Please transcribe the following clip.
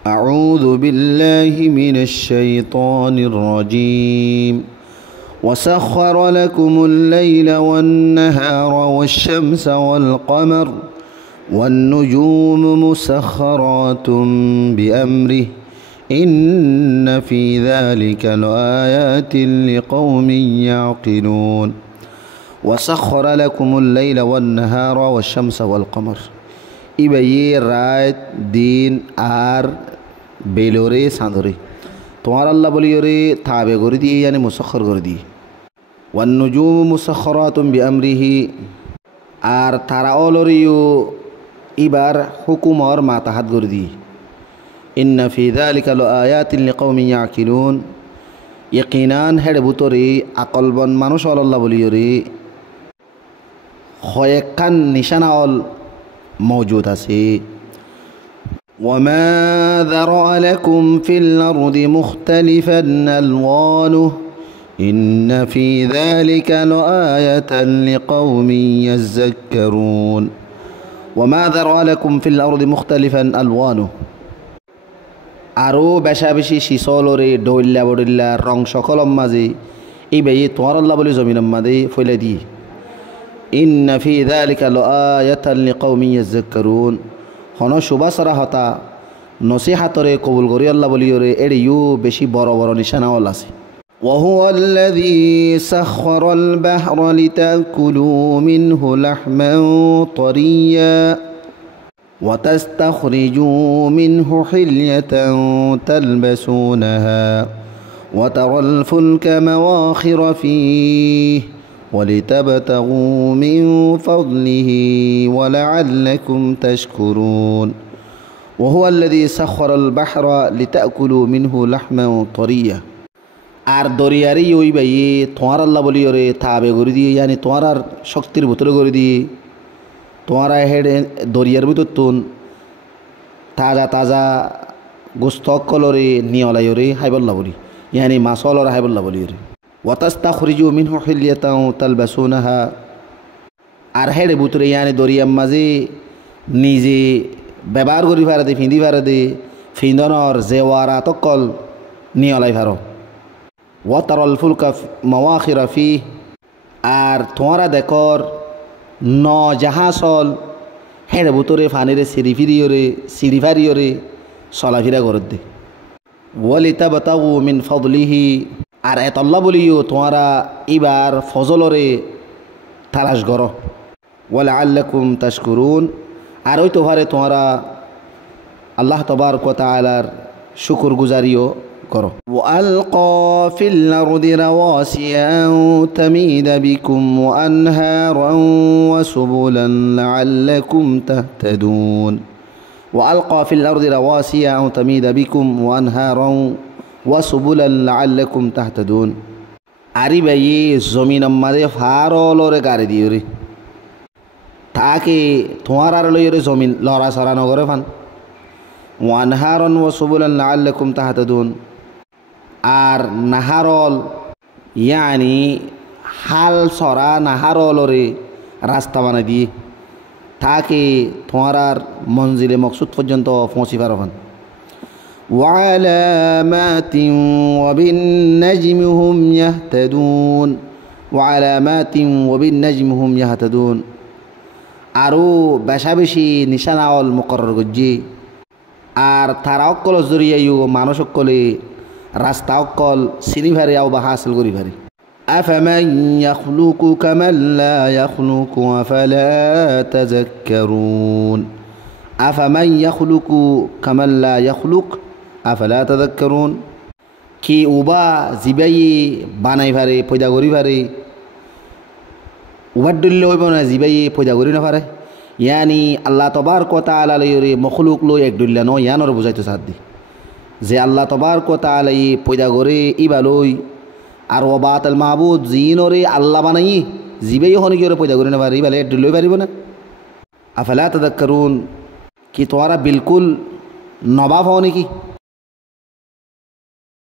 أعوذ بالله من الشيطان الرجيم وسخر لكم الليل والنهار والشمس والقمر والنجوم مسخرات بأمره إن في ذلك لآيات لقوم يعقلون وسخر لكم الليل والنهار والشمس والقمر ইবাইয়ে রাত দিন আর বেলোরে সাঁদরে তোমার আল্লাহ বলিওরে তাবে করে দিয়ে ইয়ানি মুসাখর করে দিয়ে ওয়ান নুজুম মুসাখরাতুম বিআমরিহি আর তারা অলরিও ইবার হুকুমর মাতাহাত করে দিয়ে ইন্না ফি যালিকা লাআয়াতিন লিকাউমিন ইয়াকিলুন ইয়াকিনান হেড়ে বুতরে আকলবন মানুষ আল্লাহ বলিওরে হয়েকান নিশানা অল موجود আছে وما ذرأ لكم في الأرض مختلفا ألوانه إن في ذلك لآية لقوم يذكرون وما ذرأ لكم في الأرض مختلفا ألوانه আরও বেশা বেশি শিশলরে ডইল্লা বডিল্লা রং সকলম মাঝে এই বেয়ে তোমার আল্লাহ বলে জমিনের মাঝে ফেলে দিয়ে ইন্না ফি যালিকা লাআয়াতান লিকাউমিন ইয়াযাক্কারুন হন শুবা সরাহতা নসিহাতরে কবুল করি আল্লাহ বলিওরে এড়িও বেশি বড় বড় নিশানা ওল আছে وهو الذي سخر البحر لتأكلوا منه لحما طريا وتستخرجوا منه حلية تلبسونها وترى الفلك مواخر فيه ولتبتغوا من فضله ولعلكم تشكرون وهو الذي سخر البحر لتأكلوا منه لحما طريا আর দরিয়ারি ওই বাইয়ে তোমার আল্লাহ বলিওরে তাবে করে দিয়ে ইয়ানি তোমার আর শক্তির ভিতরে করে দিয়ে তোমার হেডে দরিয়ার ভিতর তুন তাজা তাজা গোস্ত কলরে নিয়লাইরে হাইবল্লা বলি ইয়ানি মাছলর হাইবল্লা বলিওরে ওয়াতাস্তাখরিজু মিনহু হিলিয়াতাও তালবাসুনাহা আর হেডে ভিতরে ইয়ানি দরিয়ার মাঝে নিজে ব্যবহার করি পারে দে ফিঁদি পারে দে ফিন্দনর জেওয়ারা তকল নিয়লাই পারো ওয়াতারল ফুলকা মাওয়াখিরা ফি আর তোমারা দেখর ন জাহাজল হেড়ে ভিতরে ফানিরে সিঁড়িফারিওরে চলাফিরা করে দে ওয়ালিতাবতাগু মিন ফাদলিহি আর এতল্লা বলিও তোমারা এবার ফজলরে তালাশ করো ওয়ালাআল্লাকুম তাশকুরুন আর ওই তোহারে তোমারা আল্লাহ তাবারক ওয়া তাআলার শুকর গুজারিও করো ওয়ালকা ফিল আরদি রাওয়াসিয়া তামিদা বিকুম ওয়া আনহারান ওয়া সুবুলান লাআল্লাকুম তাহতাদুন ওয়ালকা ফিল আরদি রাওয়াসিয়া তামিদা বিকুম ওয়া আনহারান ওয়া সুবুলান লাআল্লাকুম তাহতাদুন আরি বাইয়ে জমিন আমাদে ফারলরে গাড়ি দিওরে তাকে তোমার আর লইরে জমিন লড়া সরা নগরে ফান ওয়া আনহারান ওয়া সুবুলান লাআল্লাকুম তাহতাদুন আর নাহারল ইয়ানি হাল সরা নাহারলরে রাস্তা বানাই দিয়ে তাকে তোমার আর মঞ্জিলে মকসুদ পর্যন্ত পৌঁছি পারো ফান وعلامات وبالنجم هم يهتدون وعلامات وبالنجم هم يهتدون আরও বেশা বেশি নিশানা অল মুকরর গজ্জি আর তারা অকল জরিয়াইও মানুষ অকলে রাস্তা অকল চিনি ভারে আও বা হাসিল করি ভারে আফামান ইয়াখলুকু কামান লা ইয়াখলুকু আফালা তাযাক্কারুন আফামান ইয়াখলুকু কামান লা ইয়াখলুক আফালা তাযাক্কারুন কি উবা জিবাই বানাই ভারে পয়দা করি ভারে উবার দল্য হইব না জিবাই পয়দা করি না পারে ইয়ানি আল্লাহ তাবারক ওয়া তাআলা লইরে মখলুক লই এক দল্য ন ইয়ানর বুঝাইতো সাথ দি যে আল্লাহ তাবারক ওয়া তাআলা পয়দা করে ইবালই আর ও বাতাল মাহবুদ জিনরে আল্লাহ বানাই জিবাই হনি কি পয়দা করি না পারে ইবালে এক দল্য পারিব না আফালা তাযাক্কারুন কি তোরা বিলকুল নবাব হও নাকি